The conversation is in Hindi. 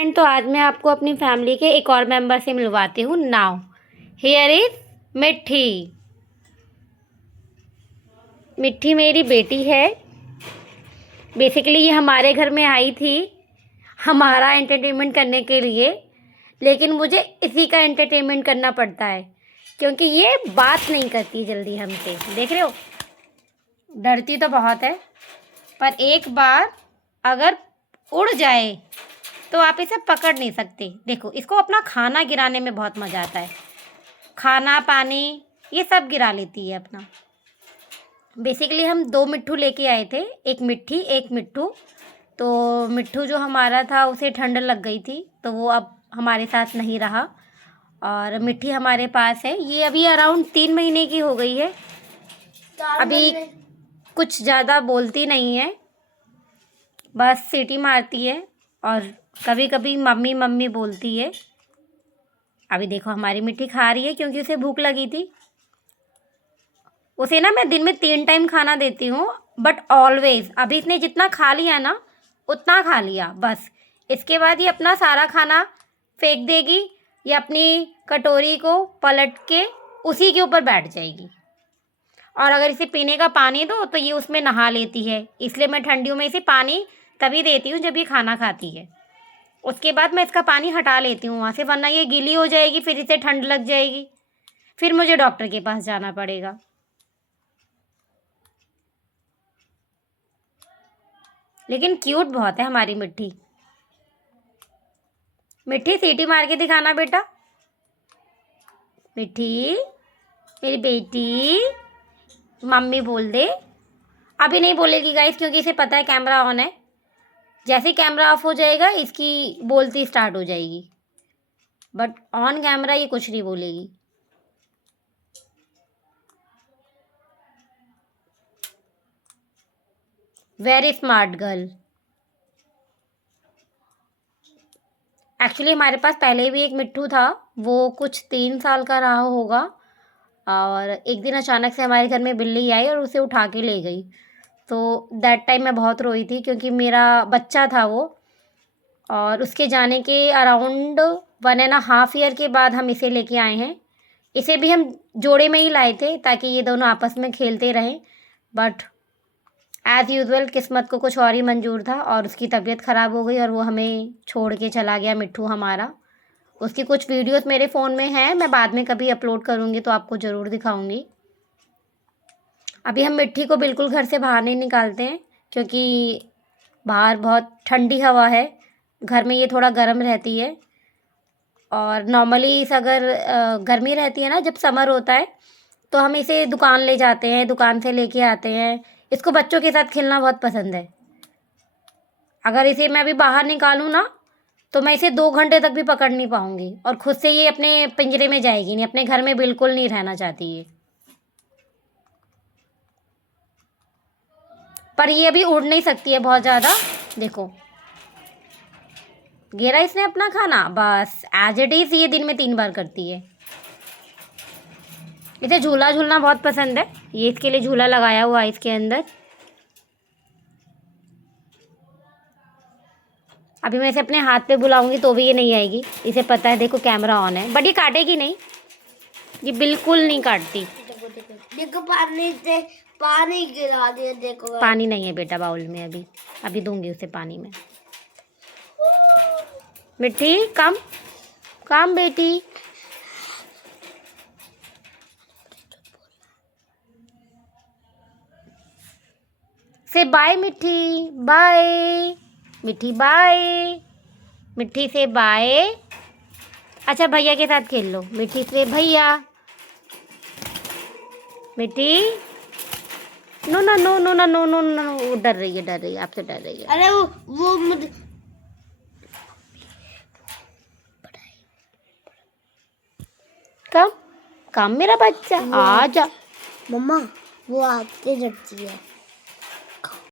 फ्रेंड, तो आज मैं आपको अपनी फैमिली के एक और मेंबर से मिलवाती हूँ। नाउ हियर इज मिट्टी। मिट्टी मेरी बेटी है। बेसिकली ये हमारे घर में आई थी हमारा एंटरटेनमेंट करने के लिए, लेकिन मुझे इसी का एंटरटेनमेंट करना पड़ता है क्योंकि ये बात नहीं करती जल्दी हमसे। देख रहे हो, डरती तो बहुत है, पर एक बार अगर उड़ जाए तो आप इसे पकड़ नहीं सकते। देखो, इसको अपना खाना गिराने में बहुत मज़ा आता है। खाना पानी ये सब गिरा लेती है अपना। बेसिकली हम 2 मिट्ठू लेके आए थे, एक मिट्टी एक मिट्ठू। तो मिट्ठू जो हमारा था उसे ठंड लग गई थी, तो वो अब हमारे साथ नहीं रहा और मिट्टी हमारे पास है। ये अभी अराउंड 3 महीने की हो गई है। अभी कुछ ज़्यादा बोलती नहीं है, बस सीटी मारती है और कभी कभी मम्मी मम्मी बोलती है। अभी देखो हमारी मिट्टी खा रही है क्योंकि उसे भूख लगी थी। उसे ना मैं दिन में 3 टाइम खाना देती हूँ, बट ऑलवेज अभी इसने जितना खा लिया ना उतना खा लिया बस। इसके बाद ये अपना सारा खाना फेंक देगी या अपनी कटोरी को पलट के उसी के ऊपर बैठ जाएगी। और अगर इसे पीने का पानी दो तो ये उसमें नहा लेती है। इसलिए मैं ठंडियों में इसे पानी तभी देती हूँ जब ये खाना खाती है। उसके बाद मैं इसका पानी हटा लेती हूँ वहाँ से, वरना ये गीली हो जाएगी, फिर इसे ठंड लग जाएगी, फिर मुझे डॉक्टर के पास जाना पड़ेगा। लेकिन क्यूट बहुत है हमारी मिट्टी। मिट्टी सीटी मार के दिखाना बेटा। मिट्टी मेरी बेटी, मम्मी बोल दे। अभी नहीं बोलेगी गाइस क्योंकि इसे पता है कैमरा ऑन है। जैसे ही कैमरा ऑफ हो जाएगा इसकी बोलती स्टार्ट हो जाएगी, बट ऑन कैमरा ये कुछ नहीं बोलेगी। Very smart girl. एक्चुअली हमारे पास पहले भी एक मिट्ठू था, वो कुछ 3 साल का रहा होगा और एक दिन अचानक से हमारे घर में बिल्ली आई और उसे उठा के ले गई। तो दैट टाइम मैं बहुत रोई थी क्योंकि मेरा बच्चा था वो। और उसके जाने के अराउंड 1.5 ईयर के बाद हम इसे लेके आए हैं। इसे भी हम जोड़े में ही लाए थे ताकि ये दोनों आपस में खेलते रहें, बट एज़ यूजुअल किस्मत को कुछ और ही मंजूर था और उसकी तबीयत ख़राब हो गई और वो हमें छोड़ के चला गया मिट्ठू हमारा। उसकी कुछ वीडियोस मेरे फ़ोन में हैं, मैं बाद में कभी अपलोड करूँगी तो आपको ज़रूर दिखाऊँगी। अभी हम मिट्टी को बिल्कुल घर से बाहर नहीं निकालते हैं क्योंकि बाहर बहुत ठंडी हवा है, घर में ये थोड़ा गर्म रहती है। और नॉर्मली इस अगर गर्मी रहती है ना, जब समर होता है तो हम इसे दुकान ले जाते हैं, दुकान से लेके आते हैं। इसको बच्चों के साथ खेलना बहुत पसंद है। अगर इसे मैं अभी बाहर निकालूँ ना तो मैं इसे 2 घंटे तक भी पकड़ नहीं पाऊँगी और खुद से ये अपने पिंजरे में जाएगी नहीं, अपने घर में बिल्कुल नहीं रहना चाहती है। पर ये अभी उड़ नहीं सकती है बहुत ज़्यादा। देखो, गिरा इसने अपना खाना, बस एज इट इज़ ये दिन में 3 बार करती है। इसे झूला झूलना बहुत पसंद है, ये इसके लिए झूला लगाया हुआ है इसके अंदर। अभी मैं इसे अपने हाथ पे बुलाऊंगी तो भी ये नहीं आएगी, इसे पता है देखो कैमरा ऑन है, बट ये काटेगी नहीं, ये बिल्कुल नहीं काटती। देखो पानी से पानी गिरा दिया। देखो पानी नहीं है बेटा बाउल में, अभी अभी दूंगी उसे पानी में। मिट्टी कम कम बेटी। से बाय मिट्टी, बाय मिट्टी, बाय मिट्टी से बाय। अच्छा भैया के साथ खेल लो। मिट्टी से भैया। मिट्टी नो ना नो नो ना नो नो नो, वो डर रही है आपसे डर रही है। अरे वो मुझे कम कम मेरा बच्चा, आ जा। मम्मा वो आपसे डरती है।